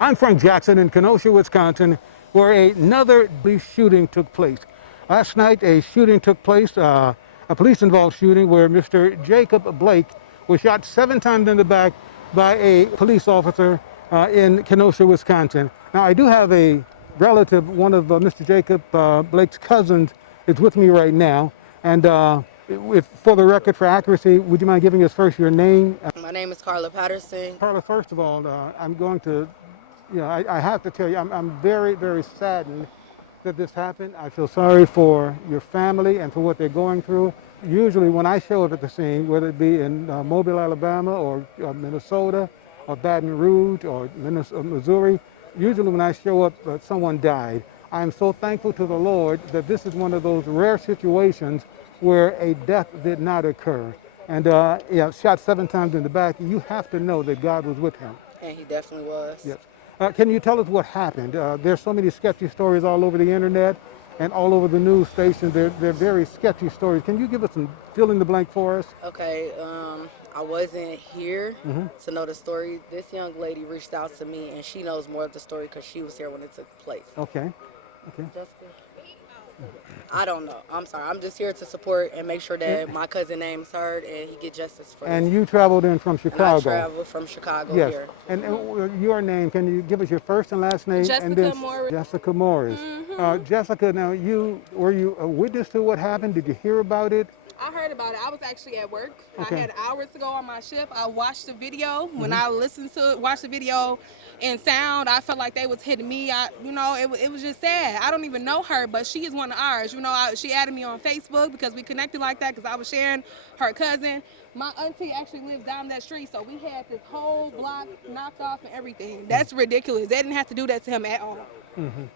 I'm Frank Jackson in Kenosha, Wisconsin, where another police shooting took place. Last night, a shooting took place, a police-involved shooting where Mr. Jacob Blake was shot 7 times in the back by a police officer in Kenosha, Wisconsin. Now, I do have a relative, one of Mr. Jacob Blake's cousins is with me right now. And for the record, for accuracy, would you mind giving us first your name? My name is Karla Patterson. Karla, first of all, I'm going to I have to tell you, I'm very, very saddened that this happened. I feel sorry for your family and for what they're going through. Usually when I show up at the scene, whether it be in Mobile, Alabama, or Minnesota, or Baton Rouge, or Missouri, usually when I show up, someone died. I'm so thankful to the Lord that this is one of those rare situations where a death did not occur. And shot 7 times in the back, you have to know that God was with him. And he definitely was. Yes. Can you tell us what happened? There's so many sketchy stories all over the internet and all over the news stations. They're very sketchy stories. Can you give us some fill in the blank for us? Okay, I wasn't here to know the story. This young lady reached out to me, and she knows more of the story because she was here when it took place. Okay. Jessica? I don't know. I'm sorry. I'm just here to support and make sure that my cousin's name is heard and he get justice for And this. You traveled in from Chicago. And I traveled from Chicago here. And your name, can you give us your first and last name? Jessica Morris. Jessica Morris. Jessica, now were you a witness to what happened? Did you hear about it? I heard about it. I was actually at work. Okay. I had hours to go on my shift. I watched the video. When I listened to it, watched the video in sound, I felt like they was hitting me. It was just sad. I don't even know her, but she is one of ours. She added me on Facebook because we connected like that because I was sharing her cousin. My auntie actually lives down that street, so we had this whole block knocked off and everything. That's ridiculous. They didn't have to do that to him at all.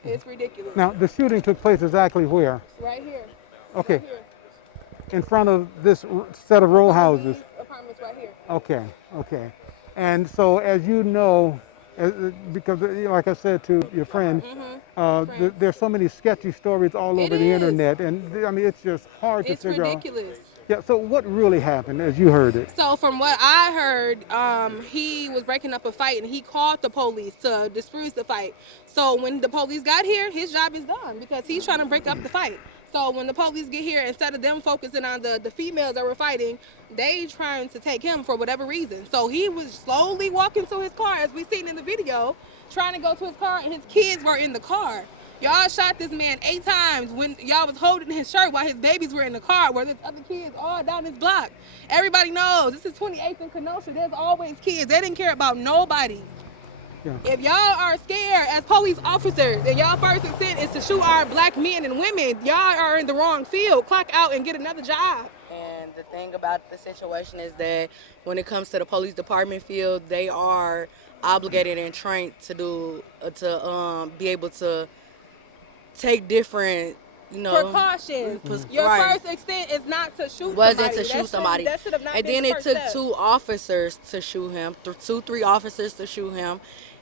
It's ridiculous. Now, the shooting took place exactly where? Right here. Okay. Right here. In front of this set of row houses. Apartments right here. Okay. And so, as you know, because like I said to your friend, there's so many sketchy stories all over the internet, and I mean it's just hard to figure out. It's ridiculous. Yeah. So what really happened, as you heard it? So from what I heard, he was breaking up a fight, and he called the police to disperse the fight. So when the police got here, his job is done because he's trying to break up the fight. So when the police get here, instead of them focusing on the females that were fighting, they trying to take him for whatever reason. So he was slowly walking to his car, as we seen in the video, trying to go to his car, and his kids were in the car. Y'all shot this man 8 times when y'all was holding his shirt while his babies were in the car, where there's other kids all down his block. Everybody knows, this is 28th and Kenosha, there's always kids. They didn't care about nobody. Yeah. If y'all are scared as police officers and y'all first intent is to shoot our black men and women, y'all are in the wrong field. Clock out and get another job. And the thing about the situation is that when it comes to the police department field, they are obligated and trained to be able to take different precautions. Your first extent is not to shoot wasn't somebody. to shoot somebody. That should have not and been then the it first took step. 2 officers to shoot him, 3 officers to shoot him.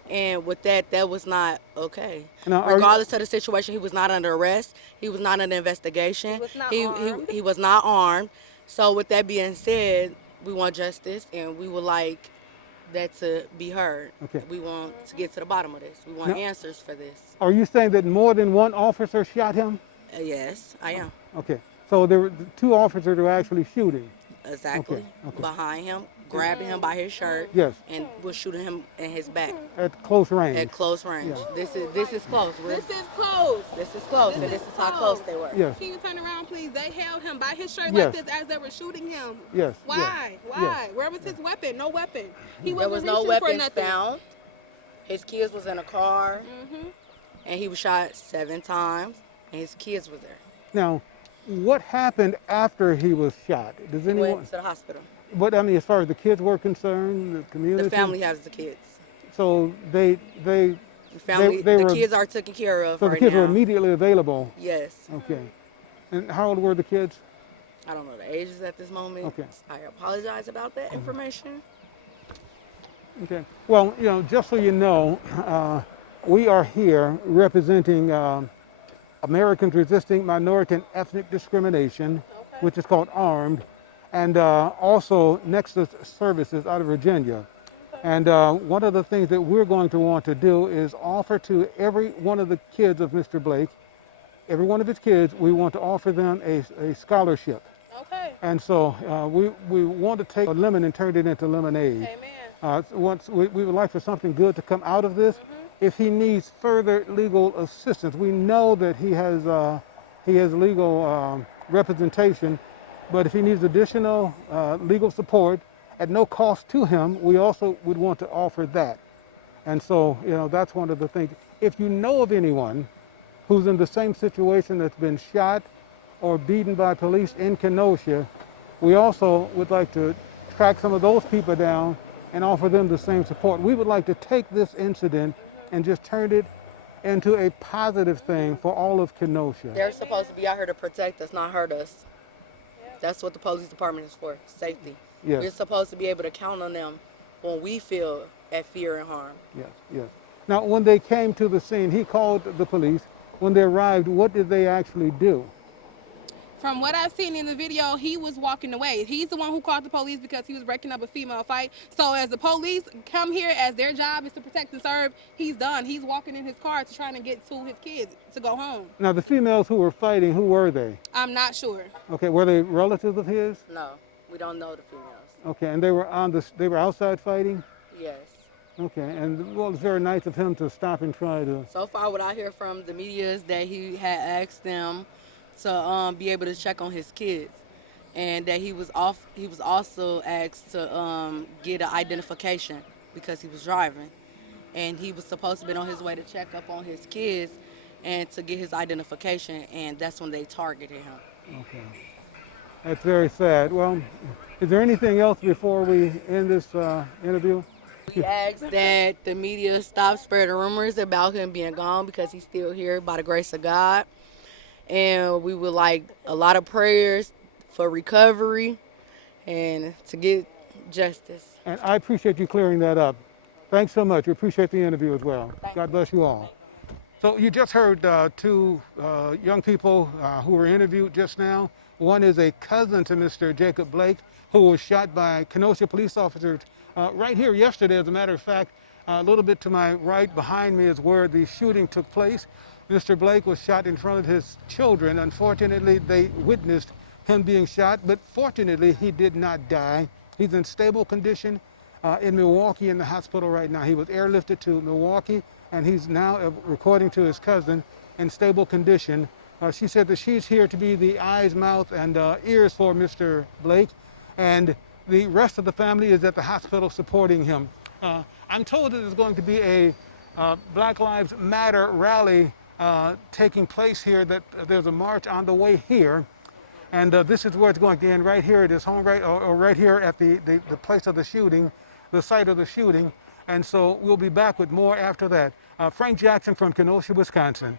And with that was not okay. Now, regardless of the situation, he was not under arrest. He was not under investigation. He was not armed. He was not armed. So with that being said, we want justice, and we would like that to be heard. Okay. We want to get to the bottom of this. We want answers for this. Are you saying that more than one officer shot him? Yes, I am. Okay. So there were 2 officers who were actually shooting. Exactly. Okay. Behind him, grabbing him by his shirt. Yes. And was shooting him in his back. At close range. At close range. Yeah. This is close. This is close. This is close, and this is how close they were. Yes. Can you turn around, please? They held him by his shirt Yes. like this as they were shooting him. Yes. Why? Yes. Why? Yes. Where was his weapon? No weapon. He There wasn't was no reaching for weapons nothing. found. His kids was in a car, and he was shot 7 times, and his kids were there. Now, what happened after he was shot? Does He anyone? went to the hospital. What I mean, as far as the kids were concerned, the community. The family has the kids. So the family, they the were, kids are taken care of so right the kids now. were immediately available. Yes. Okay. And how old were the kids? I don't know the ages at this moment. Okay. I apologize about that information. Okay. Well, just so you know, we are here representing Americans Resisting Minority and Ethnic Discrimination, which is called ARMED, and also Nexus Services out of Virginia. And one of the things that we're going to want to do is offer to every one of the kids of Mr. Blake, every one of his kids, we want to offer them a scholarship. Okay. And so we want to take a lemon and turn it into lemonade. Amen. Once we would like for something good to come out of this. If he needs further legal assistance, we know that he has legal representation, but if he needs additional legal support at no cost to him, we also would want to offer that. And so, that's one of the things. If you know of anyone who's in the same situation that's been shot or beaten by police in Kenosha, we also would like to track some of those people down and offer them the same support. We would like to take this incident and just turn it into a positive thing for all of Kenosha. They're supposed to be out here to protect us, not hurt us. That's what the police department is for, safety. Yes. We're supposed to be able to count on them when we feel at fear and harm. Yes, yes. Now, when they came to the scene, he called the police. When they arrived, what did they actually do? From what I've seen in the video, he was walking away. He's the one who called the police because he was breaking up a female fight. So as the police come here, as their job is to protect and serve, he's done. He's walking in his car to trying to get to his kids to go home. Now, the females who were fighting, who were they? I'm not sure. Okay, were they relatives of his? No, we don't know the females. Okay, and they were outside fighting? Yes. Okay, and well, it's very nice of him to stop and try to. So far, what I hear from the media is that he had asked them to be able to check on his kids, and that he was also asked to get an identification because he was driving, and he was supposed to be on his way to check up on his kids and to get his identification, and that's when they targeted him. Okay, that's very sad. Well, is there anything else before we end this interview? We ask that the media stop spreading rumors about him being gone because he's still here by the grace of God. And we would like a lot of prayers for recovery and to get justice. And I appreciate you clearing that up. Thanks so much. We appreciate the interview as well. Thank God bless you all. So you just heard two young people who were interviewed just now. One is a cousin to Mr. Jacob Blake, who was shot by Kenosha police officers right here yesterday. As a matter of fact, a little bit to my right behind me is where the shooting took place. Mr. Blake was shot in front of his children. Unfortunately, they witnessed him being shot, but fortunately, he did not die. He's in stable condition in Milwaukee in the hospital right now. He was airlifted to Milwaukee, and he's now, according to his cousin, in stable condition. She said that she's here to be the eyes, mouth, and ears for Mr. Blake, and the rest of the family is at the hospital supporting him. I'm told that there's going to be a Black Lives Matter rally taking place here, that there's a march on the way here, and this is where it's going to end, right here at his home, or right here at the place of the shooting, the site of the shooting. And so we'll be back with more after that. Frank Jackson from Kenosha, Wisconsin.